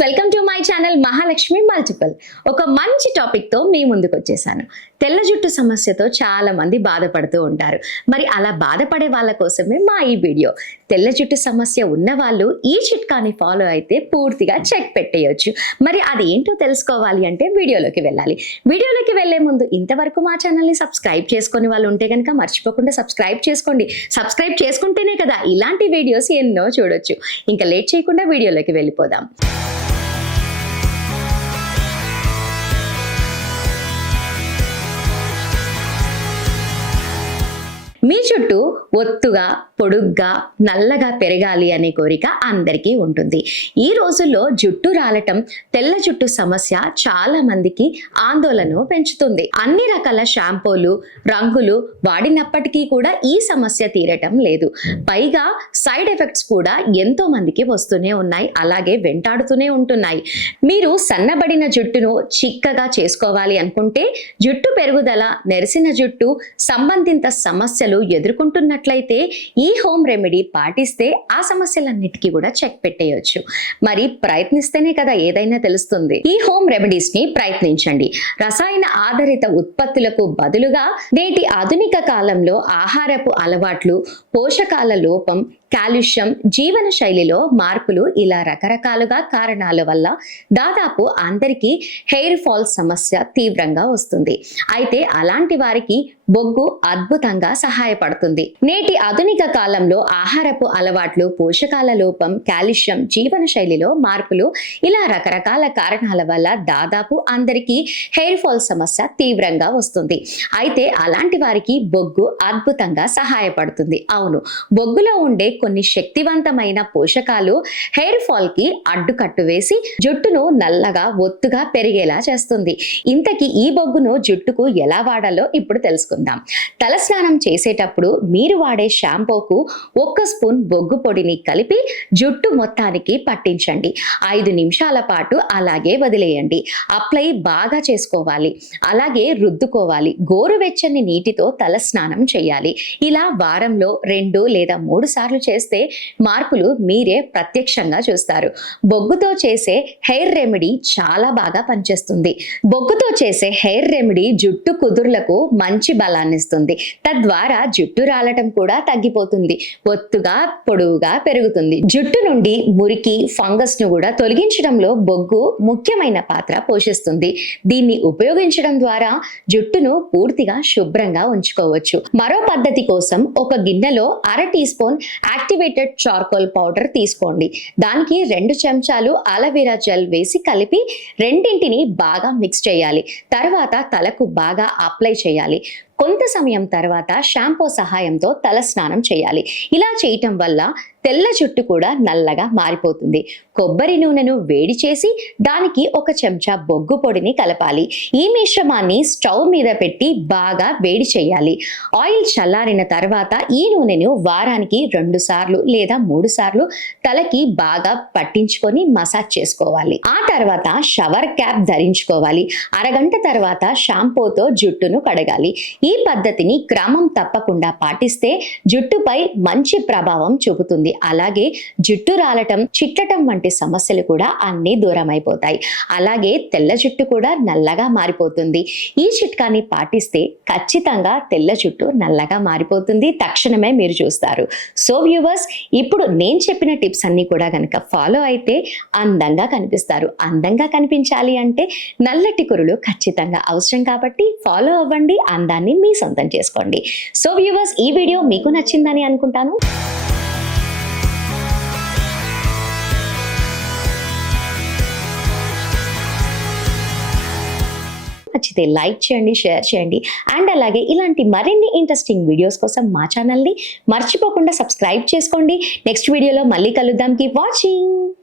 Welcome to my channel Mahalakshmi multiple. ఒక మంచి topic తో మీ ముందుకు వచ్చేసాను. తెల్ల జుట్టు సమస్యతో చాలా మంది బాధపడుతూ ఉంటారు. మరి అలా బాధపడే వాళ్ళ కోసమే మా ఈ వీడియో. తెల్ల జుట్టు సమస్య ఉన్న వాళ్ళు ఈ చిట్కాని ఫాలో అయితే పూర్తిగా చెక్ పెట్టేయొచ్చు. మరి అది ఏంటో తెలుసుకోవాలి అంటే వీడియోలోకి వెళ్ళాలి. వీడియోలోకి వెళ్లే ముందు ఇంతవరకు మా ఛానల్ని సబ్స్క్రైబ్ చేసుకుని వాళ్ళు ఉంటే కనుక మర్చిపోకుండా సబ్స్క్రైబ్ చేసుకోండి. సబ్స్క్రైబ్ చేసుకుంటేనే కదా ఇలాంటి వీడియోస్ ఎన్నో చూడొచ్చు. ఇంకా లేట్ చేయకుండా వీడియోలోకి వెళ్ళిపోదాం. మీ చుట్టూ ఒత్తుగా, పొడుగ్గా, నల్లగా పెరగాలి అనే కోరిక అందరికీ ఉంటుంది. ఈ రోజుల్లో జుట్టు రాలటం, తెల్ల జుట్టు సమస్య చాలా మందికి ఆందోళన పెంచుతుంది. అన్ని రకాల షాంపూలు, రంగులు వాడినప్పటికీ కూడా ఈ సమస్య తీరటం లేదు. పైగా సైడ్ ఎఫెక్ట్స్ కూడా ఎంతో మందికి వస్తూనే ఉన్నాయి, అలాగే వెంటాడుతూనే ఉంటున్నాయి. మీరు సన్నబడిన జుట్టును చిక్కగా చేసుకోవాలి అనుకుంటే, జుట్టు పెరుగుదల, నెరిసిన జుట్టు సంబంధిత సమస్యలు ఎదుర్కొంటున్నట్లయితే ఈ హోమ్ రెమెడీ పాటిస్తే ఆ సమస్యలన్నిటికీ కూడా చెక్ పెట్టేయొచ్చు. మరి ప్రయత్నిస్తేనే కదా ఏదైనా తెలుస్తుంది. ఈ హోమ్ రెమెడీస్ ని ప్రయత్నించండి. రసాయన ఆధారిత ఉత్పత్తులకు బదులుగా నేటి ఆధునిక కాలంలో ఆహారపు అలవాట్లు, పోషకాల లోపం, కాల్షియం, జీవన శైలిలో మార్పులు, ఇలా రకరకాలుగా కారణాల వల్ల దాదాపు అందరికీ హెయిర్ ఫాల్ సమస్య తీవ్రంగా వస్తుంది. అయితే అలాంటి వారికి బొగ్గు అద్భుతంగా సహాయపడుతుంది. నేటి ఆధునిక కాలంలో ఆహారపు అలవాట్లు, పోషకాల లోపం, కాల్షియం, జీవన శైలిలో మార్పులు, ఇలా రకరకాల కారణాల వల్ల దాదాపు అందరికీ హెయిర్ ఫాల్ సమస్య తీవ్రంగా వస్తుంది. అయితే అలాంటి వారికి బొగ్గు అద్భుతంగా సహాయపడుతుంది. అవును, బొగ్గులో ఉండే కొన్ని శక్తివంతమైన పోషకాలు హెయిర్ ఫాల్ కి అడ్డుకట్టు వేసి జుట్టును నల్లగా, ఒత్తుగా పెరిగేలా చేస్తుంది. ఇంతకీ ఈ బొగ్గును జుట్టుకు ఎలా వాడాలో ఇప్పుడు తెలుసుకుందాం. తలస్నానం చేసేటప్పుడు మీరు వాడే షాంపూకు 1 స్పూన్ బొగ్గు పొడిని కలిపి జుట్టు మొత్తానికి పట్టించండి. 5 నిమిషాల పాటు అలాగే వదిలేయండి. అప్లై బాగా చేసుకోవాలి, అలాగే రుద్దుకోవాలి. గోరువెచ్చని నీటితో తలస్నానం చేయాలి. ఇలా వారంలో 2 లేదా 3 సార్లు చేస్తే మార్పులు మీరే ప్రత్యక్షంగా చూస్తారు. బొగ్గుతో చేసే హెయిర్ రెమెడీ చాలా బాగా పనిచేస్తుంది. బొగ్గుతో చేసే హెయిర్ రెమెడీ జుట్టు కుదుర్లకు మంచి బలాన్ని ఇస్తుంది. తద్వారా జుట్టు రాలటం కూడా తగ్గిపోతుంది. ఒత్తుగా, పొడవుగా పెరుగుతుంది. జుట్టు నుండి మురికి, ఫంగస్ ను కూడా తొలగించడంలో బొగ్గు ముఖ్యమైన పాత్ర పోషిస్తుంది. దీన్ని ఉపయోగించడం ద్వారా జుట్టును పూర్తిగా శుభ్రంగా ఉంచుకోవచ్చు. మరో పద్ధతి కోసం ఒక గిన్నెలో 1/2 teaspoon activated charcoal powder తీసుకోండి. దానికి 2 చెంచాలు అలోవెరా జెల్ వేసి కలిపి రెండింటిని బాగా మిక్స్ చేయాలి. తర్వాత తలకు బాగా అప్లై చేయాలి. కొంత సమయం తర్వాత షాంపూ సహాయంతో తల స్నానం చేయాలి. ఇలా చేయటం వల్ల తెల్ల జుట్టు కూడా నల్లగా మారిపోతుంది. కొబ్బరి నూనెను వేడి చేసి దానికి 1 చెంచా బొగ్గు పొడిని కలపాలి. ఈ మిశ్రమాన్ని స్టవ్ మీద పెట్టి బాగా వేడి చేయాలి. ఆయిల్ చల్లారిన తర్వాత ఈ నూనెను వారానికి 2 సార్లు లేదా 3 సార్లు తలకి బాగా పట్టించుకొని మసాజ్ చేసుకోవాలి. ఆ తర్వాత షవర్ క్యాప్ ధరించుకోవాలి. అరగంట తర్వాత షాంపూతో జుట్టును కడగాలి. ఈ పద్ధతిని క్రమం తప్పకుండా పాటిస్తే జుట్టుపై మంచి ప్రభావం చూపుతుంది. అలాగే జుట్టు రాలటం, చిట్లటం వంటి సమస్యలు కూడా అన్నీ దూరం అయిపోతాయి. అలాగే తెల్ల జుట్టు కూడా నల్లగా మారిపోతుంది. ఈ చిట్కాని పాటిస్తే ఖచ్చితంగా తెల్ల జుట్టు నల్లగా మారిపోతుంది. తక్షణమే మీరు చూస్తారు. సో వ్యూవర్స్, ఇప్పుడు నేను చెప్పిన టిప్స్ అన్ని కూడా కనుక ఫాలో అయితే అందంగా కనిపిస్తారు. అందంగా కనిపించాలి అంటే నల్లటి కురులు ఖచ్చితంగా అవసరం కాబట్టి ఫాలో అవ్వండి. అందాన్ని మీ సొంతం చేసుకోండి. సో వ్యూవర్స్, ఈ వీడియో మీకు నచ్చిందని అనుకుంటాను. నచ్చితే లైక్ చేయండి, షేర్ చేయండి, అండ్ అలాగే ఇలాంటి మరిన్ని ఇంట్రెస్టింగ్ వీడియోస్ కోసం మా ఛానల్ని మర్చిపోకుండా సబ్స్క్రైబ్ చేసుకోండి. నెక్స్ట్ వీడియోలో మళ్ళీ కలుద్దాం. Keep watching.